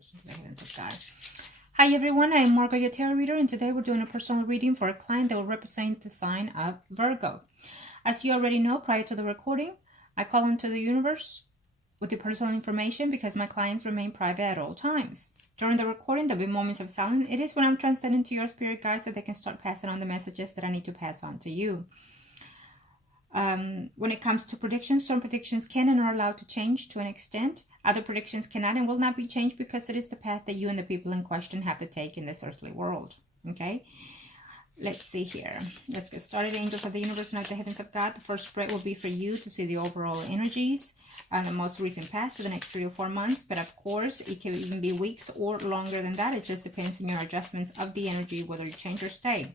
The heavens of God. Hi everyone, I am Margourtarotreader, and today we're doing a personal reading for a client that will represent the sign of Virgo. As you already know, prior to the recording, I call into the universe with the personal information because my clients remain private at all times. During the recording, there'll be moments of silence. It is when I'm transcending to your spirit guides so they can start passing on the messages that I need to pass on to you. When it comes to predictions, some predictions can and are allowed to change to an extent. Other predictions cannot and will not be changed because it is the path that you and the people in question have to take in this earthly world. Okay, let's see here. Let's get started. Angels of the universe and of the heavens of God. The first spread will be for you to see the overall energies and the most recent past for the next 3 or 4 months. But of course, it can even be weeks or longer than that. It just depends on your adjustments of the energy, whether you change or stay.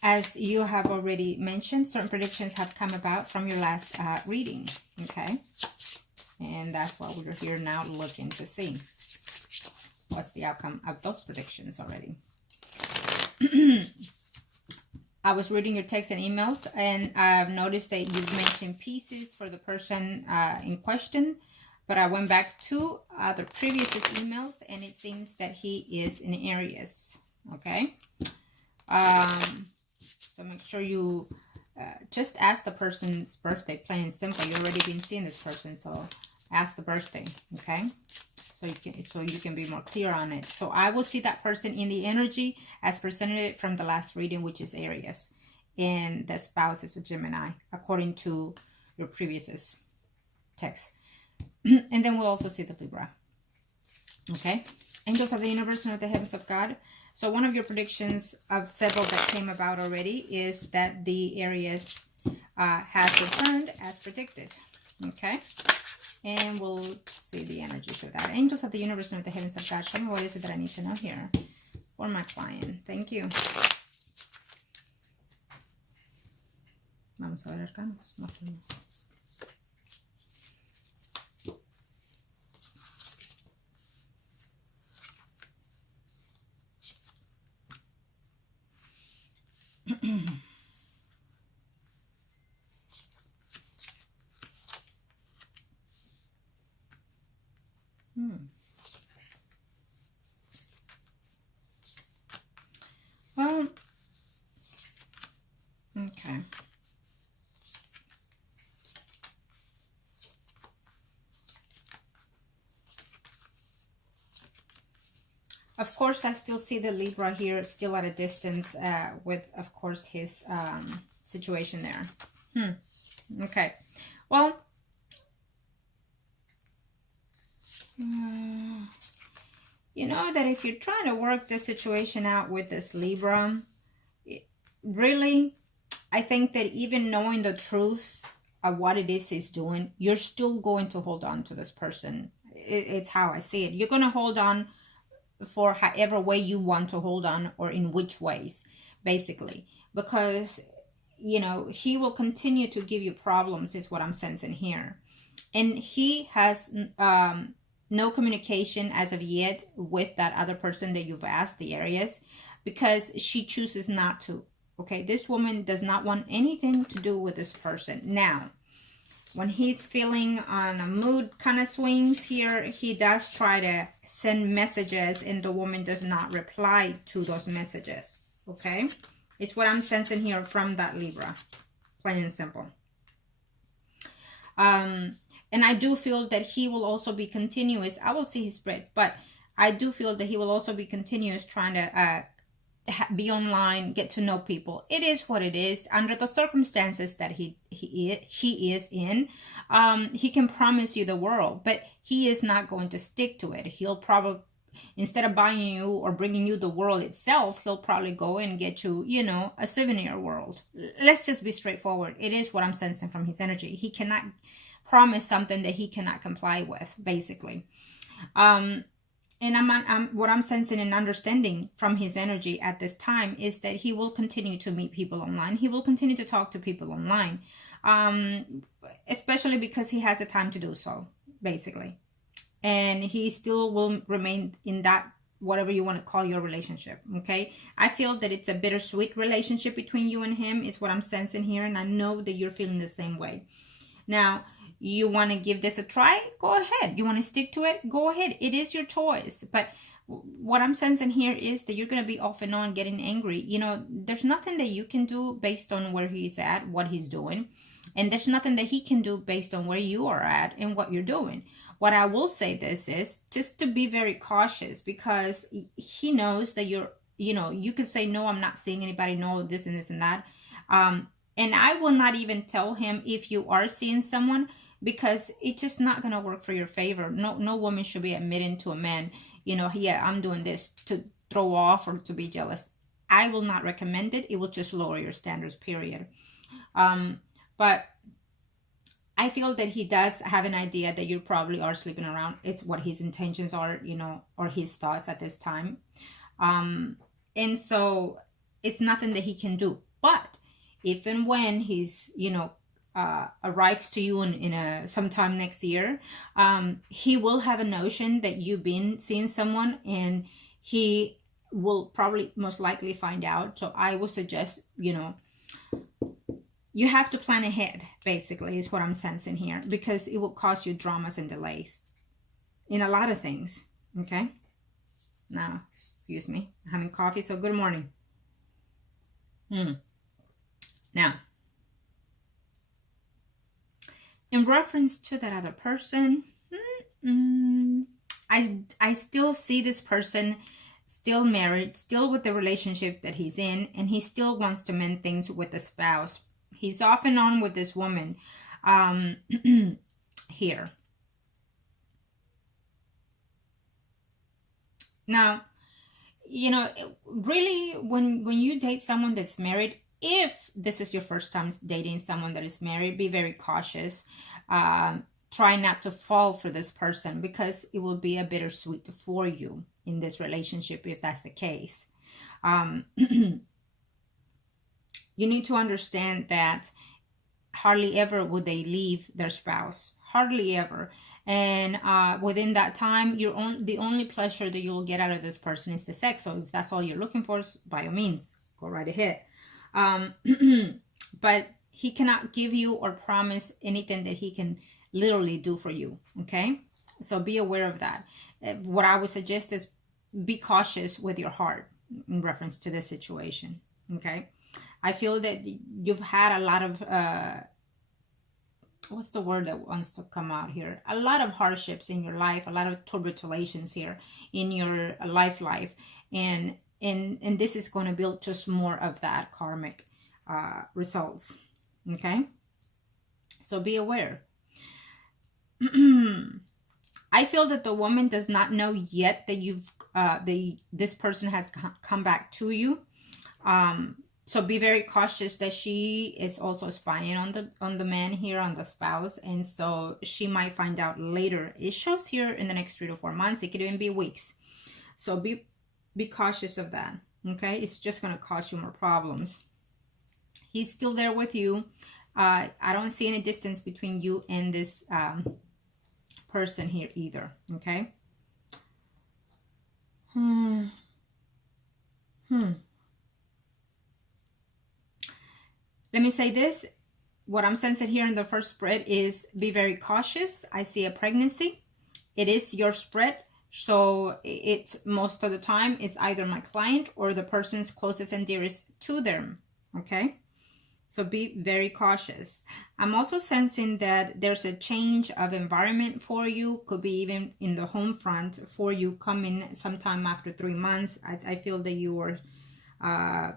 As you have already mentioned, certain predictions have come about from your last reading, okay? And that's what we're here now looking to see. What's the outcome of those predictions already? I was reading your texts and emails, and I've noticed that you've mentioned pieces for the person in question, but I went back to the previous emails, and it seems that he is in Aries, okay? So make sure you just ask the person's birthday, plain and simple. You've already been seeing this person, so ask the birthday, okay? So you can be more clear on it. So I will see that person in the energy as presented from the last reading, which is Aries, and the spouse is a Gemini, according to your previous text. And then we'll also see the Libra, okay? Angels of the universe and of the heavens of God. So one of your predictions of several that came about already is that the Aries has returned as predicted. Okay. And we'll see the energies of that. Angels of the universe and of the heavens of God. Show me what is it that I need to know here for my client. Thank you. Vamos a ver arcanos. Well, okay. Of course, I still see the Libra here, still at a distance with, of course, his situation there. Okay. Well, you know that if you're trying to work this situation out with this Libra, really, I think that even knowing the truth of what it is he's doing, you're still going to hold on to this person. It's how I see it. You're going to hold on for however way you want to hold on, or in which ways, basically, because, you know, he will continue to give you problems, is what I'm sensing here. And he has no communication as of yet with that other person that you've asked, the Aries, because she chooses not to. Okay, this woman does not want anything to do with this person. Now, when he's feeling on a mood kind of swings here, he does try to send messages, and the woman does not reply to those messages. Okay, it's what I'm sensing here from that Libra, plain and simple. And I do feel that he will also be continuous. I will see his spread, but I do feel that he will also be continuous trying to be online, get to know people. It is what it is. Under the circumstances that he is in, he can promise you the world, but he is not going to stick to it. He'll probably, instead of buying you or bringing you the world itself, he'll probably go and get you, you know, a souvenir world. Let's just be straightforward. It is what I'm sensing from his energy. He cannot promise something that he cannot comply with, basically. And what I'm sensing and understanding from his energy at this time is that he will continue to meet people online. He will continue to talk to people online, especially because he has the time to do so, basically. And he still will remain in that, whatever you want to call your relationship, okay? I feel that it's a bittersweet relationship between you and him, is what I'm sensing here, and I know that you're feeling the same way. Now, You want to give this a try? Go ahead. You want to stick to it? Go ahead. It is your choice. But what I'm sensing here is that you're going to be off and on getting angry. You know, there's nothing that you can do based on where he's at, what he's doing. And there's nothing that he can do based on where you are at and what you're doing. What I will say this is just to be very cautious, because he knows that you're, you know, you could say, no, I'm not seeing anybody, no, this and this and that. And I will not even tell him if you are seeing someone, because it's just not going to work for your favor. No woman should be admitting to a man, you know, yeah, I'm doing this to throw off or to be jealous. I will not recommend it. It will just lower your standards, period. But I feel that he does have an idea that you probably are sleeping around. It's what his intentions are, you know, or his thoughts at this time. And so it's nothing that he can do. But if and when he's, you know, arrives to you in sometime next year, he will have a notion that you've been seeing someone, and he will probably most likely find out. So I would suggest, you know, you have to plan ahead, basically, is what I'm sensing here, because it will cause you dramas and delays in a lot of things. Okay. Now, excuse me, I'm having coffee, so good morning. Now, in reference to that other person, I still see this person still married, still with the relationship that he's in, and he still wants to mend things with the spouse. He's off and on with this woman here. Now, you know, really, when you date someone that's married, if this is your first time dating someone that is married, be very cautious. Try not to fall for this person, because it will be a bittersweet for you in this relationship if that's the case. You need to understand that hardly ever would they leave their spouse. Hardly ever. And within that time, the only pleasure that you'll get out of this person is the sex. So if that's all you're looking for, by all means, go right ahead. But he cannot give you or promise anything that he can literally do for you. Okay? So be aware of that. What I would suggest is be cautious with your heart in reference to this situation. Okay? I feel that you've had a lot of, what's the word that wants to come out here? A lot of hardships in your life, a lot of turbulations here in your life. And this is going to build just more of that karmic results. Okay? So be aware. I feel that the woman does not know yet that this person has come back to you. So be very cautious that she is also spying on the man here, on the spouse. And so she might find out later. It shows here in the next 3 to 4 months. It could even be weeks. So be cautious of that. Okay? It's just going to cause you more problems. He's still there with you. I don't see any distance between you and this person here either. Okay? Let me say this. What I'm sensing here in the first spread is be very cautious. I see a pregnancy. It is your spread. So it's most of the time, it's either my client or the person's closest and dearest to them. Okay? So be very cautious. I'm also sensing that there's a change of environment for you. Could be even in the home front for you coming sometime after 3 months. I feel that you are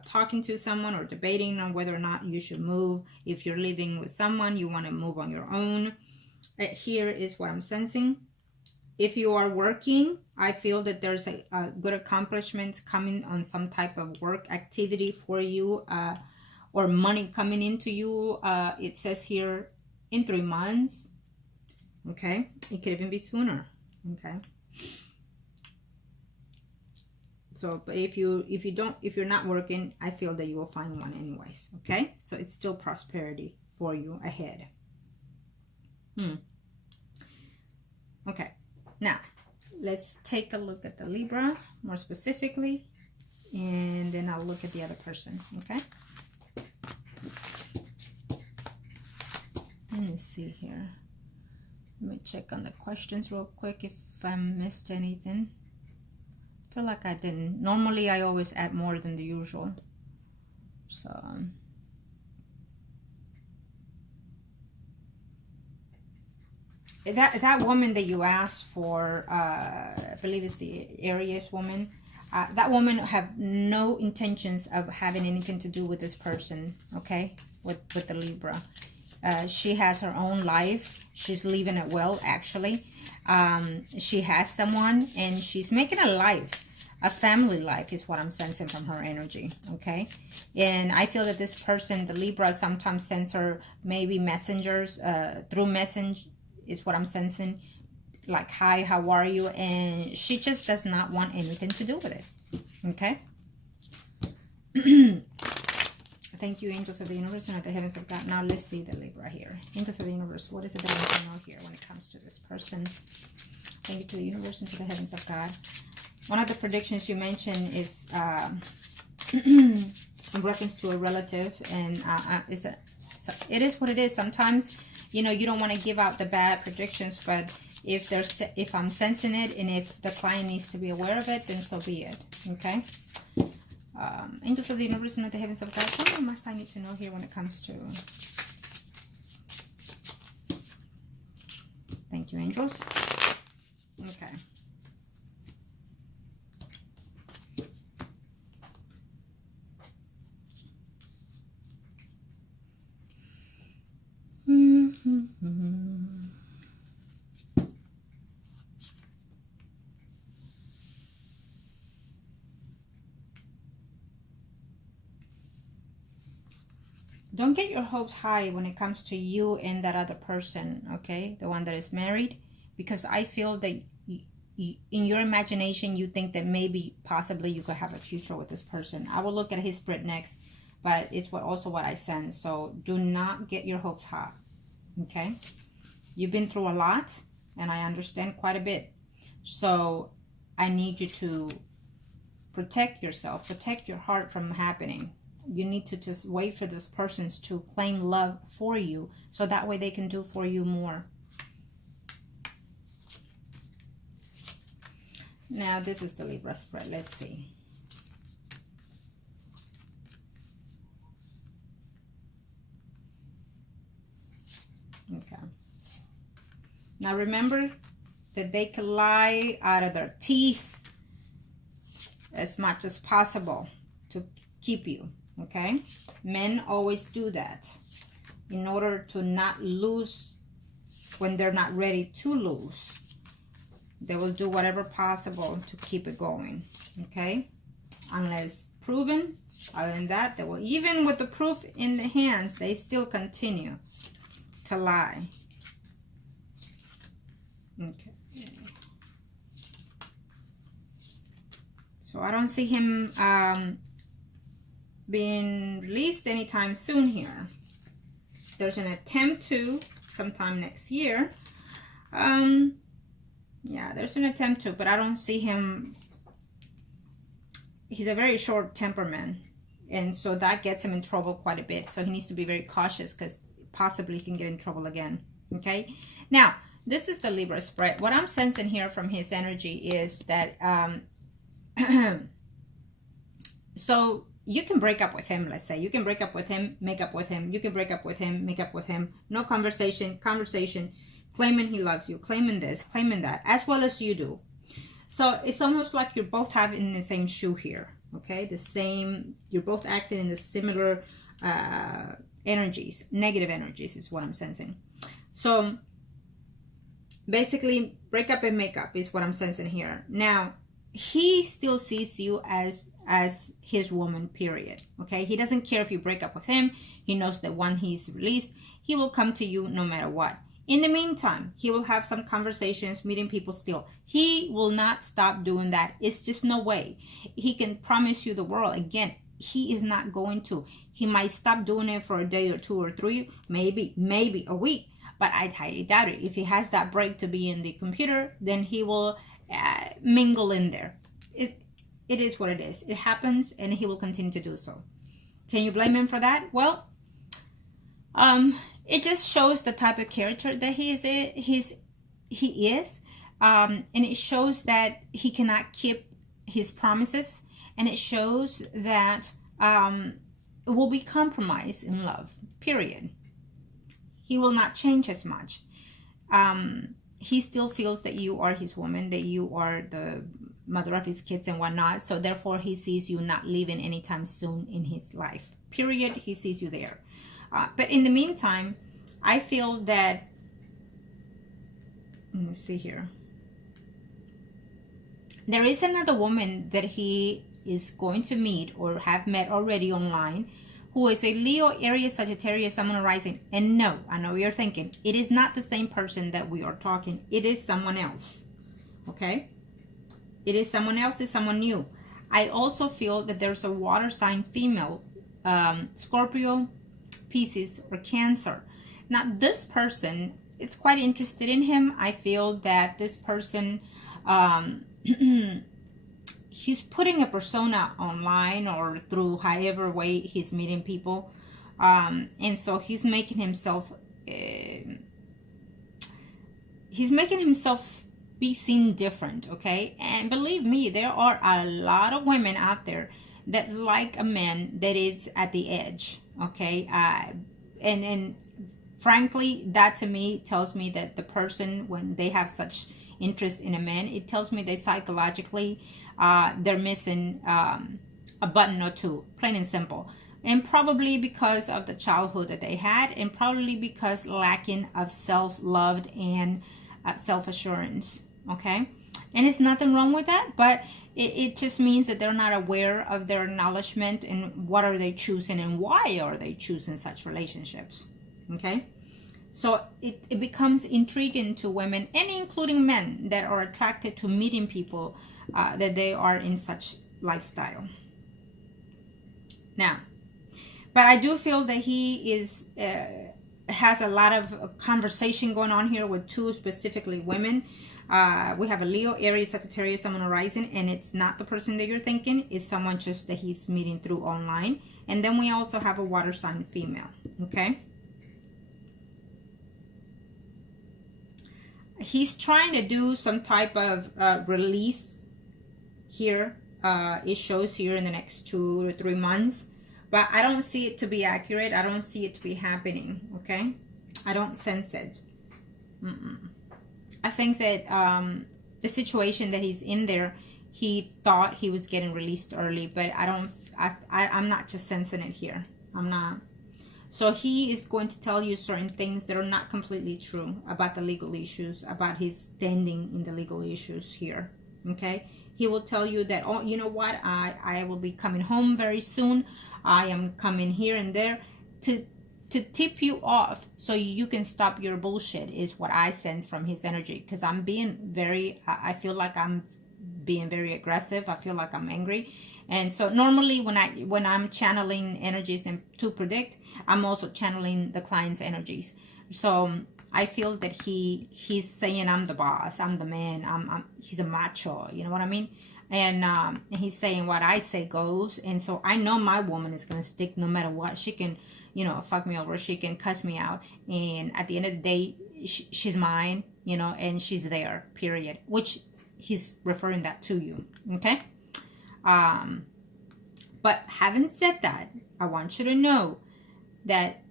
talking to someone or debating on whether or not you should move. If you're living with someone, you want to move on your own. Here is what I'm sensing. If you are working, I feel that there's a good accomplishments coming on some type of work activity for you, or money coming into you. It says here in 3 months. Okay, it could even be sooner. Okay. So, but if you're not working, I feel that you will find one anyways. Okay, so it's still prosperity for you ahead. Okay, now let's take a look at the Libra more specifically, and then I'll look at the other person. Okay, let me see here. Let me check on the questions real quick if I missed anything. I feel like I didn't. Normally I always add more than the usual. So that woman that you asked for, I believe it's the Aries woman. That woman have no intentions of having anything to do with this person, okay? With the Libra. She has her own life. She's living it well, actually. She has someone, and she's making a life. A family life is what I'm sensing from her energy, okay? And I feel that this person, the Libra, sometimes sends her maybe messengers, through message is what I'm sensing. Like, hi, how are you? And she just does not want anything to do with it, okay? Thank you, angels of the universe and of the heavens of God. Now let's see the Libra here. Angels of the universe, what is it that I need to know here when it comes to this person? Thank you to the universe and to the heavens of God. One of the predictions you mentioned is in reference to a relative, and it is what it is. Sometimes, you know, you don't want to give out the bad predictions, but if I'm sensing it and if the client needs to be aware of it, then so be it, okay? Angels of the universe and of the heavens of God, what must I need to know here when it comes to... Thank you, angels. Okay. Don't get your hopes high when it comes to you and that other person, okay? The one that is married, because I feel that in your imagination, you think that maybe, possibly, you could have a future with this person. I will look at his spread next, but it's also what I sense. So do not get your hopes high, okay? You've been through a lot, and I understand quite a bit. So I need you to protect yourself, protect your heart from happening. You need to just wait for this person to claim love for you, so that way they can do for you more. Now, this is the Libra spread. Let's see. Okay. Now, remember that they can lie out of their teeth as much as possible to keep you. Okay, men always do that in order to not lose when they're not ready to lose. They will do whatever possible to keep it going, okay? Unless proven. Other than that, they will, even with the proof in the hands, they still continue to lie. Okay. So I don't see him being released anytime soon here. There's an attempt to sometime next year. Yeah, there's an attempt to, but I don't see him. He's a very short temperament, and so that gets him in trouble quite a bit. So he needs to be very cautious, because possibly he can get in trouble again. Okay, now this is the Libra spread. What I'm sensing here from his energy is that so you can break up with him. Let's say you can break up with him, make up with him. You can break up with him, make up with him. No conversation, claiming he loves you, claiming this, claiming that, as well as you do. So it's almost like you're both having the same shoe here, okay? The same, you're both acting in the similar energies, negative energies is what I'm sensing. So basically, break up and make up is what I'm sensing here. Now, he still sees you as his woman, period, okay? He doesn't care if you break up with him. He knows that when he's released, he will come to you no matter what. In the meantime, he will have some conversations, meeting people still. He will not stop doing that. It's just no way. He can promise you the world. Again, he is not going to. He might stop doing it for a day or two or three, maybe a week, but I highly doubt it. If he has that break to be in the computer, then he will mingle in there. It is what it is. It happens, and he will continue to do so. Can you blame him for that? Well, it just shows the type of character that he is. he is. And it shows that he cannot keep his promises, and it shows that it will be compromised in love, period. He will not change as much. He still feels that you are his woman, that you are the mother of his kids and whatnot. So therefore, he sees you not leaving anytime soon in his life, period. He sees you there. But in the meantime, I feel that, let's see here. There is another woman that he is going to meet or have met already online, who is a Leo, Aries, Sagittarius, Sun, Moon, Rising. And no, I know you're thinking, it is not the same person that we are talking. It is someone else. Okay? It is someone else, it's someone new. I also feel that there's a water sign female, Scorpio, Pisces, or Cancer. Now, this person is quite interested in him. I feel that this person, he's putting a persona online or through however way he's meeting people, and so he's making himself be seen different. Okay, and believe me, there are a lot of women out there that like a man that is at the edge. Okay, and frankly, that to me tells me that the person, when they have such interest in a man, it tells me they psychologically they're missing a button or two, plain and simple. And probably because of the childhood that they had, and probably because lacking of self-love and self-assurance. Okay, and it's nothing wrong with that, but it just means that they're not aware of their acknowledgement and what are they choosing and why are they choosing such relationships. Okay, so it becomes intriguing to women, and including men, that are attracted to meeting people that they are in such lifestyle. Now, but I do feel that he is has a lot of conversation going on here with two specifically women. We have a Leo, Aries, Sagittarius, Sun, Moon, Rising, and it's not the person that you're thinking. It's someone just that he's meeting through online. And then we also have a water sign female. Okay, he's trying to do some type of release here. It shows here in the next 2 to 3 months, but I don't see it to be accurate. I don't see it to be happening. Okay, I don't sense it. I think that the situation that he's in there, he thought he was getting released early, but I'm not just sensing it here. I'm not. So he is going to tell you certain things that are not completely true about the legal issues, about his standing in the legal issues here. Okay, he will tell you that, oh, you know what, I will be coming home very soon. I am coming here and there to tip you off so you can stop your bullshit, is what I sense from his energy. Because I'm being very, I feel like I'm being very aggressive. I feel like I'm angry. And so normally when I'm channeling energies and to predict, I'm also channeling the client's energies. So I feel that he's saying, I'm the boss, I'm the man, he's a macho, you know what I mean? And he's saying what I say goes. And so I know my woman is going to stick no matter what. She can, you know, fuck me over, she can cuss me out, and at the end of the day, she's mine, you know, and she's there, period. Which he's referring that to you. Okay, but having said that, I want you to know that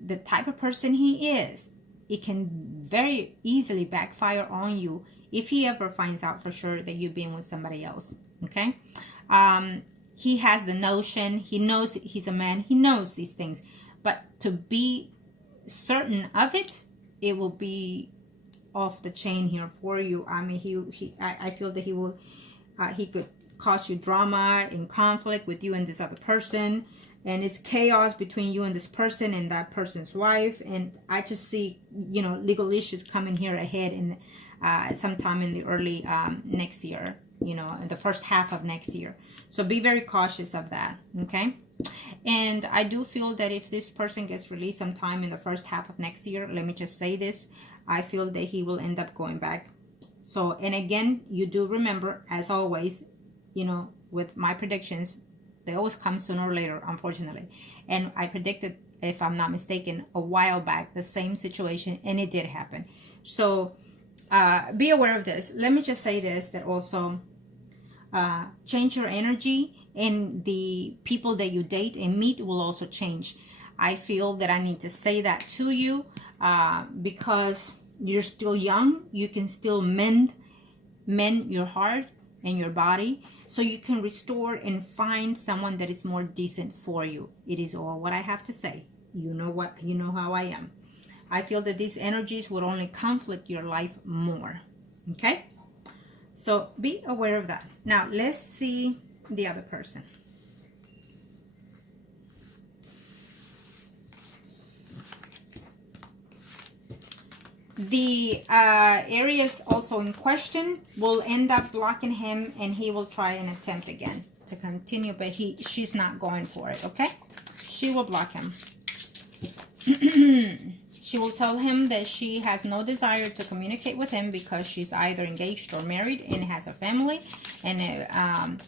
the type of person he is, it can very easily backfire on you if he ever finds out for sure that you've been with somebody else. Okay, he has the notion, he knows he's a man, he knows these things, but to be certain of it, it will be off the chain here for you. I mean, I feel that he could cause you drama and conflict with you and this other person, and it's chaos between you and this person and that person's wife. And I just see, you know, legal issues coming here ahead in sometime in the early next year, you know, in the first half of next year. So be very cautious of that. Okay, and I do feel that if this person gets released sometime in the first half of next year, let me just say this, I feel that he will end up going back. So, and again, you do remember, as always, you know, with my predictions, they always come sooner or later, unfortunately. And I predicted, if I'm not mistaken, a while back, the same situation, and it did happen. So be aware of this. Let me just say this, that also change your energy, and the people that you date and meet will also change. I feel that I need to say that to you because you're still young. You can still mend your heart and your body, so you can restore and find someone that is more decent for you. It is all what I have to say. You know how I am. I feel that these energies would only conflict your life more. Okay? So be aware of that. Now let's see the other person. The areas also in question will end up blocking him, and he will try and attempt again to continue, but she's not going for it. Okay? She will block him. She will tell him that she has no desire to communicate with him because she's either engaged or married and has a family. And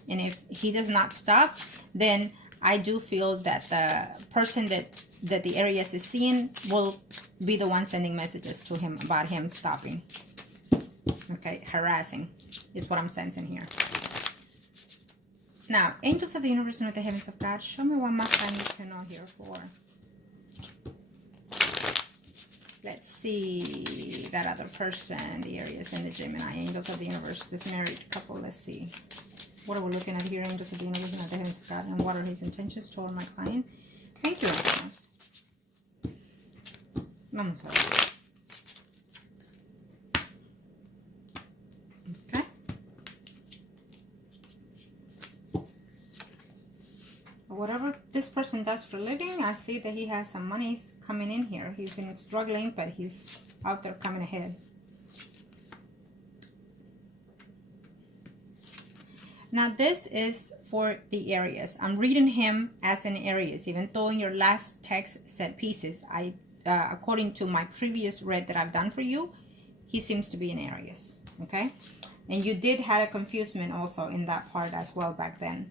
if he does not stop, then I do feel that the person that the Aries is seeing will be the one sending messages to him about him stopping. Okay, harassing is what I'm sensing here. Now, angels of the universe and with the heavens of God, show me what more I need to know here for. Let's see that other person, the Aries and the Gemini, angels of the universe, this married couple. Let's see. What are we looking at here, angels of the universe and the heavens of God, and what are his intentions toward my client? Thank you, angels. Vamos a ver. Okay. Whatever this person does for a living, I see that he has some money coming in here. He's been struggling, but he's out there coming ahead. Now this is for the Aries. I'm reading him as an Aries, even though in your last text said Pisces. According to my previous read that I've done for you, he seems to be an Aries. Okay, and you did have a confusement also in that part as well back then.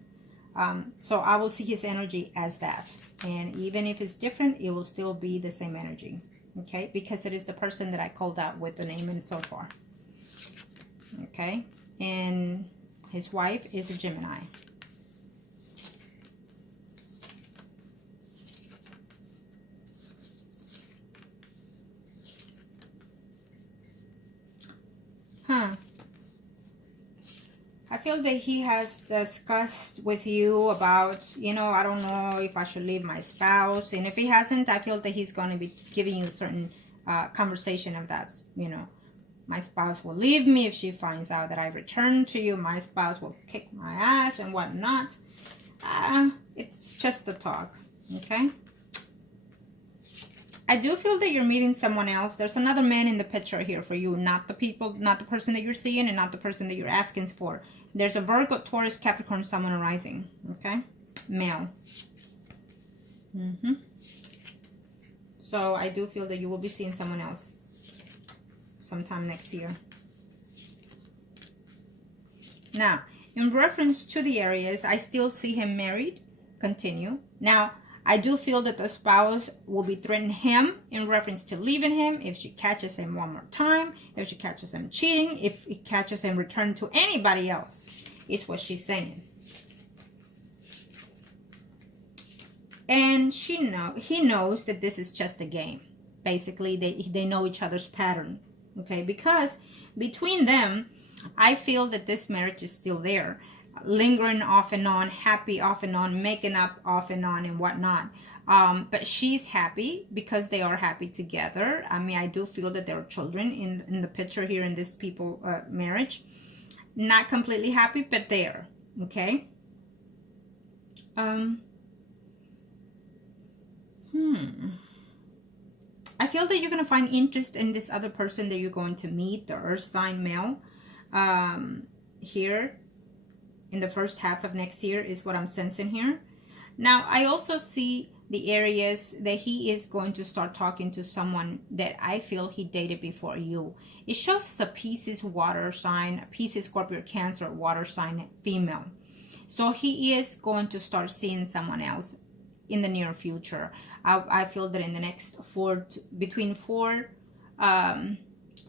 So I will see his energy as that, and even if it's different, it will still be the same energy. Okay, because it is the person that I called out with the name and so far. Okay, and his wife is a Gemini. I feel that he has discussed with you about, I don't know if I should leave my spouse. And if he hasn't, I feel that he's going to be giving you a certain conversation of that, my spouse will leave me if she finds out that I've returned to you. My spouse will kick my ass and whatnot. It's just the talk, okay? I do feel that you're meeting someone else. There's another man in the picture here for you, not the person that you're seeing and not the person that you're asking for. There's a Virgo, Taurus, Capricorn, Sun, and Rising, okay? Male. So I do feel that you will be seeing someone else sometime next year. Now, in reference to the Aries, I still see him married. Continue. Now, I do feel that the spouse will be threatening him in reference to leaving him if she catches him one more time, if she catches him cheating, if he catches him returning to anybody else, is what she's saying. And he knows that this is just a game. Basically, they know each other's pattern. Okay, because between them, I feel that this marriage is still there. Lingering off and on, happy off and on, making up off and on and whatnot. But she's happy because they are happy together. I mean, I do feel that there are children in the picture here in this people marriage. Not completely happy, but there. Okay. I feel that you're going to find interest in this other person that you're going to meet, the Earth sign male. Here in the first half of next year is what I'm sensing here. Now, I also see the Aries that he is going to start talking to someone that I feel he dated before you. It shows us a Pisces water sign, a Pisces, Scorpio, Cancer water sign female. So he is going to start seeing someone else in the near future. I feel that in the next 4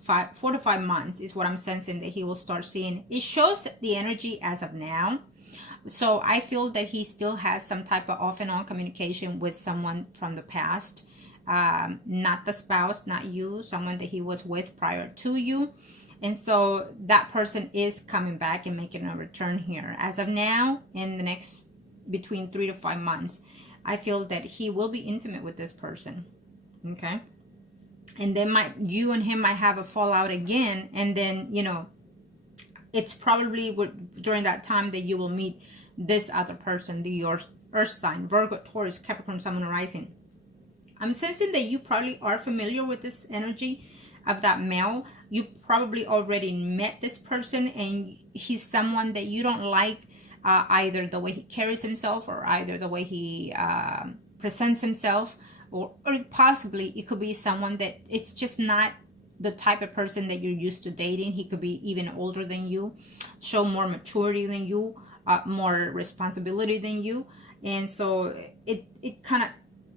4 to 5 months is what I'm sensing that he will start seeing. It shows the energy as of now. So I feel that he still has some type of off and on communication with someone from the past. Not the spouse, not you, someone that he was with prior to you. And so that person is coming back and making a return here. As of now, in the next between 3 to 5 months, I feel that he will be intimate with this person. Okay? And then you and him might have a fallout again. And then, you know, it's probably during that time that you will meet this other person, your earth sign, Virgo, Taurus, Capricorn, Sun, Moon, Rising. I'm sensing that you probably are familiar with this energy of that male. You probably already met this person, and he's someone that you don't like, either the way he carries himself or either the way he presents himself, or possibly it could be someone that it's just not the type of person that you're used to dating. He could be even older than you, show more maturity than you, more responsibility than you. And so it kind of,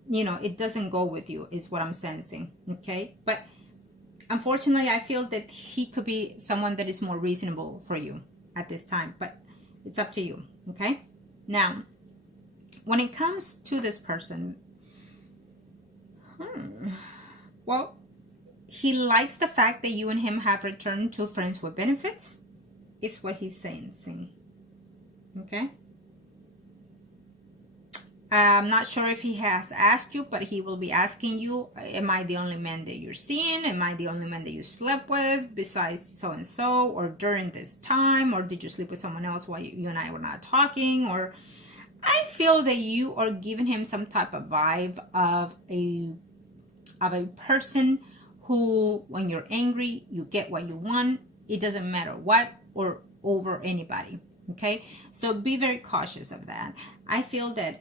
you know, it doesn't go with you is what I'm sensing. Okay. But unfortunately, I feel that he could be someone that is more reasonable for you at this time, but it's up to you. Okay. Now, when it comes to this person, well, he likes the fact that you and him have returned to friends with benefits. It's what he's saying. Okay. I'm not sure if he has asked you, but he will be asking you, am I the only man that you're seeing? Am I the only man that you slept with besides so-and-so, or during this time, or did you sleep with someone else while you and I were not talking? Or I feel that you are giving him some type of vibe of a person who, when you're angry, you get what you want. It doesn't matter what or over anybody. Okay, so be very cautious of that. I feel that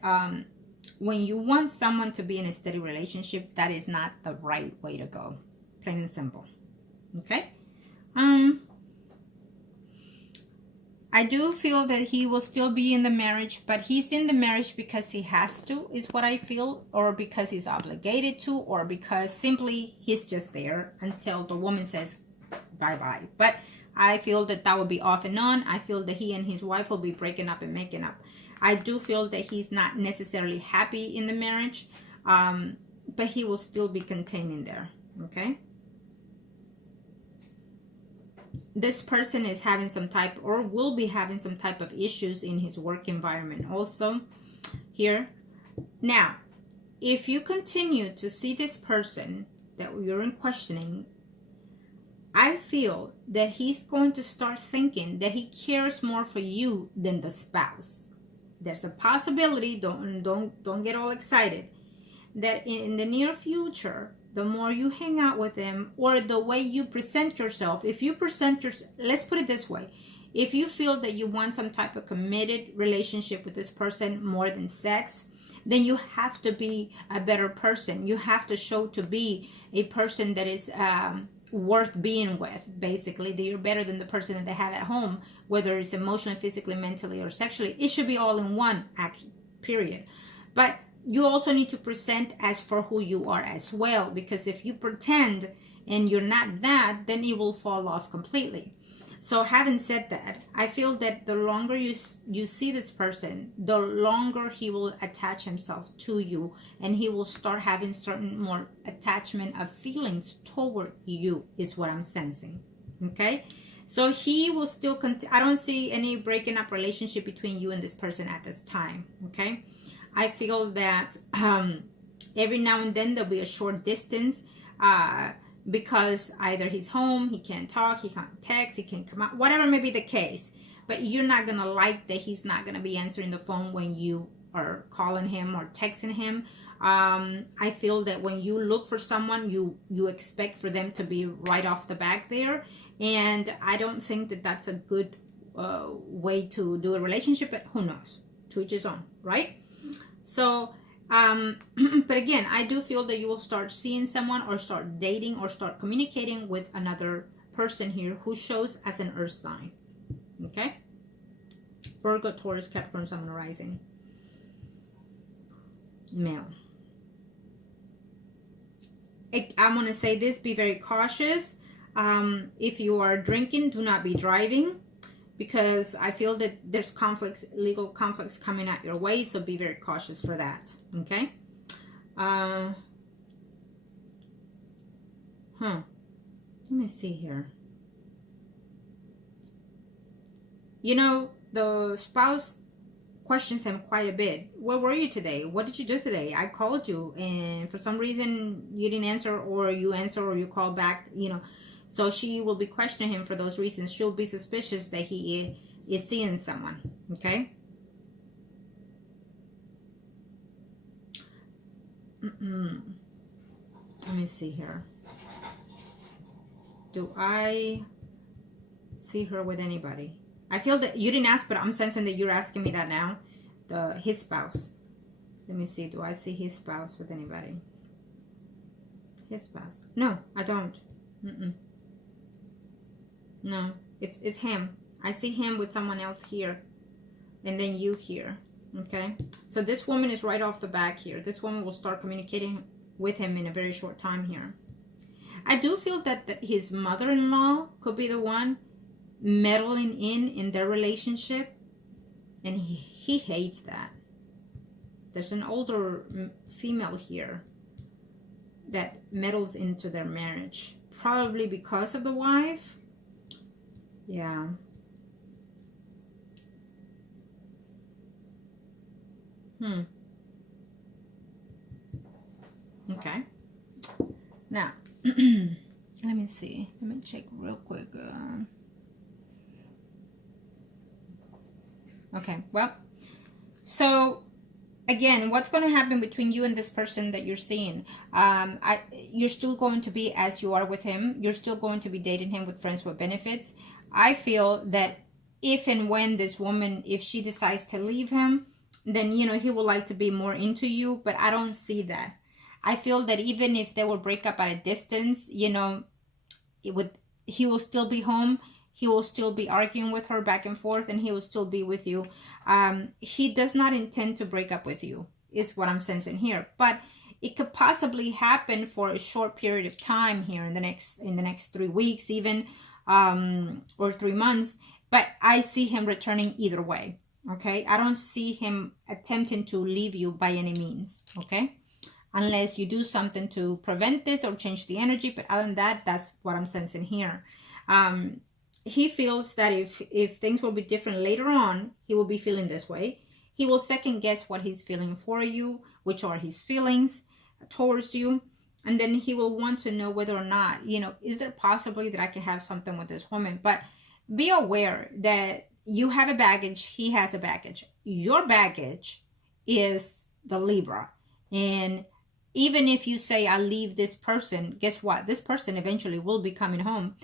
when you want someone to be in a steady relationship, that is not the right way to go. Plain and simple. Okay. I do feel that he will still be in the marriage, but he's in the marriage because he has to, is what I feel, or because he's obligated to, or because simply he's just there until the woman says bye-bye. But I feel that would be off and on. I feel that he and his wife will be breaking up and making up. I do feel that he's not necessarily happy in the marriage, but he will still be containing there. Okay. This person is having some type, or will be having some type of issues in his work environment also here. Now, if you continue to see this person that you're in questioning, I feel that he's going to start thinking that he cares more for you than the spouse. There's a possibility, don't get all excited, that in the near future, the more you hang out with him, or the way you present yourself, if you present yourself, let's put it this way, if you feel that you want some type of committed relationship with this person more than sex, then you have to be a better person. You have to show to be a person that is worth being with, basically, that you're better than the person that they have at home, whether it's emotionally, physically, mentally, or sexually. It should be all in one action, period. But you also need to present as for who you are as well, because if you pretend and you're not that, then it will fall off completely. So having said that, I feel that the longer you see this person, the longer he will attach himself to you, and he will start having certain more attachment of feelings toward you, is what I'm sensing. Okay, so he will still I don't see any breaking up relationship between you and this person at this time. Okay, I feel that every now and then there'll be a short distance, because either he's home, he can't talk, he can't text, he can't come out, whatever may be the case. But you're not going to like that he's not going to be answering the phone when you are calling him or texting him. I feel that when you look for someone, you expect for them to be right off the back there. And I don't think that that's a good way to do a relationship, but who knows? To each his own, right? So but again, I do feel that you will start seeing someone, or start dating, or start communicating with another person here who shows as an earth sign. Okay, Virgo, Taurus, Capricorn, Sun, Moon, Rising, male. I'm going to say this, be very cautious. If you are drinking, do not be driving, because I feel that there's conflicts, legal conflicts coming at your way, so be very cautious for that, okay? Let me see here. You know, the spouse questions him quite a bit. Where were you today? What did you do today? I called you, and for some reason you didn't answer, or you answer, or you call back, you know. So she will be questioning him for those reasons. She'll be suspicious that he is seeing someone, okay? Let me see here. Do I see her with anybody? I feel that you didn't ask, but I'm sensing that you're asking me that now. His spouse. Let me see. Do I see his spouse with anybody? His spouse. No, I don't. No, it's him. I see him with someone else here, and then you here. Okay, so this woman is right off the back here. This woman will start communicating with him in a very short time here. I do feel that his mother-in-law could be the one meddling in their relationship, and he hates that. There's an older female here that meddles into their marriage, probably because of the wife. Yeah. Okay. Now, let me see. Let me check real quick. Okay, well, so again, what's going to happen between you and this person that you're seeing? You're still going to be as you are with him. You're still going to be dating him with friends with benefits. I feel that if and when this woman, if she decides to leave him, then, you know, he would like to be more into you, but I don't see that. I feel that even if they will break up at a distance, you know, he will still be home. He will still be arguing with her back and forth, and he will still be with you. He does not intend to break up with you, is what I'm sensing here. But it could possibly happen for a short period of time here in the next 3 weeks, even, or 3 months. But I see him returning either way. Okay, I don't see him attempting to leave you by any means. Okay, unless you do something to prevent this or change the energy. But other than that, that's what I'm sensing here. He feels that if things will be different later on, he will be feeling this way. He will second guess what he's feeling for you, which are his feelings towards you. And then he will want to know whether or not, you know, is there possibly that I can have something with this woman? But be aware that you have a baggage, he has a baggage. Your baggage is the Libra. And even if you say, I leave this person, guess what? This person eventually will be coming home.